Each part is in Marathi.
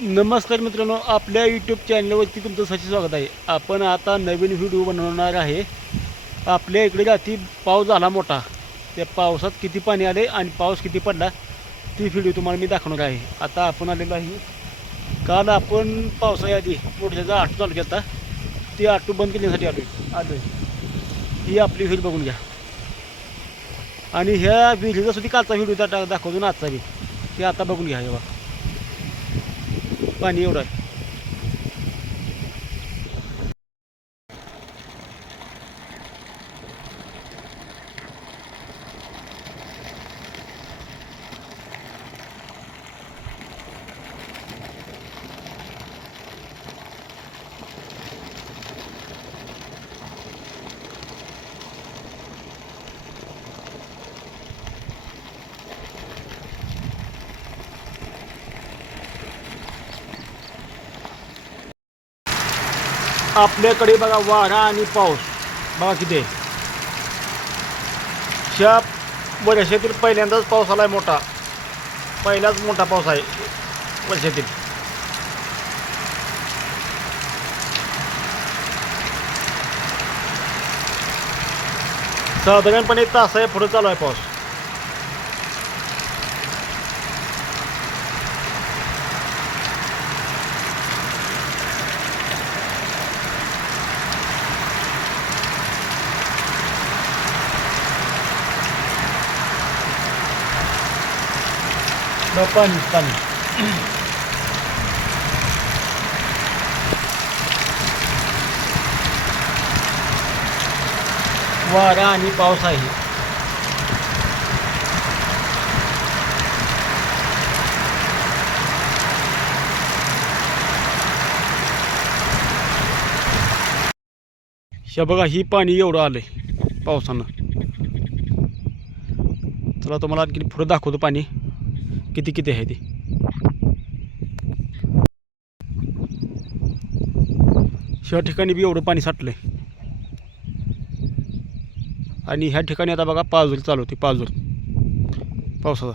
नमस्कार मित्रांनो आपल्या यूट्यूब चॅनलवरती तुमचं सचिन स्वागत आहे. आपण आता नवीन व्हिडिओ बनवणार आहे. आपल्या इकडे रात्री पाऊस झाला मोठा. त्या पावसात किती पाणी आले आणि पाऊस किती पडला ती व्हिडिओ तुम्हाला मी दाखवणार आहे. आता आपण आलेलो आहे. काल आपण पावसाच्या आधी मोठ्याचा आटो चालू केला ती आटो बंद करण्यासाठी आलो आलो ही आपली व्हिडिओ बघून घ्या. आणि ह्या विहिरीचा सुद्धा कालचा व्हिडिओ दा दाखवतो ना आजचा बी. ते आता बघून घ्या हे बघा. एवढं आहे आपल्याकडे बघा वारा आणि पाऊस. बघा किती. ह्या वर्षातील पहिल्यांदाच पाऊस आला आहे मोठा. पहिलाच मोठा पाऊस आहे वर्षातील. साधारणपणे तास आहे पुढे चालू आहे पाऊस. No पाणी pan. वारा आणि पाऊस आहे हे बघा ही पाणी एवढं आलंय पावसानं. चला तुम्हाला आणखी पुढं दाखवतो पाणी. किती किती आहे ते? ह्या ठिकाणी बी एवढं पाणी साठलं आहे आणि ह्या ठिकाणी आता बघा पाजूर चालू होती पाजूर पावसाचा.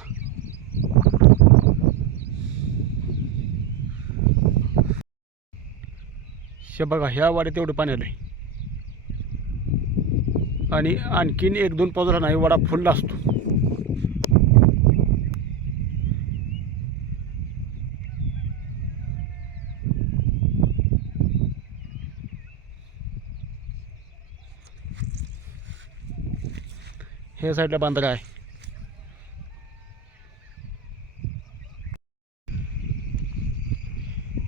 हे बघा ह्या वाड्यात एवढं पाणी आलंय. आणि आणखीन एक दोन पाऊस नाही वाडा फुलला असतो. हे साईडला बांधला आहे.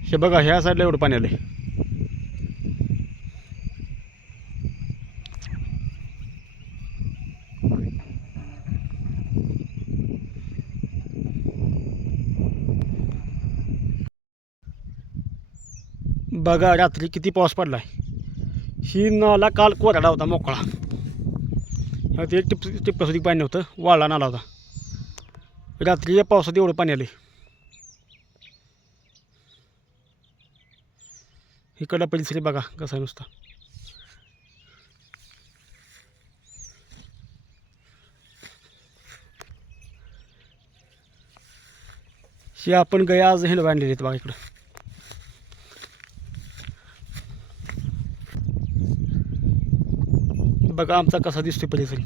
हे बघा ह्या साईडला एवढं पाणी आलं बघा रात्री किती पाऊस पडलाय. ही नाला काल कोरडा होता मोकळा. ते ते टिप टिप्पासाठी पाणी नव्हतं वाळला नाला होता. रात्री या पावसात एवढं पाणी आले इकडला परिसर बघा कसा आहे नुसता. हे आपण गया आज हिंडवा बांधलेले आहेत बघा इकडं. बघा आमचा कसा दिसतोय परिसर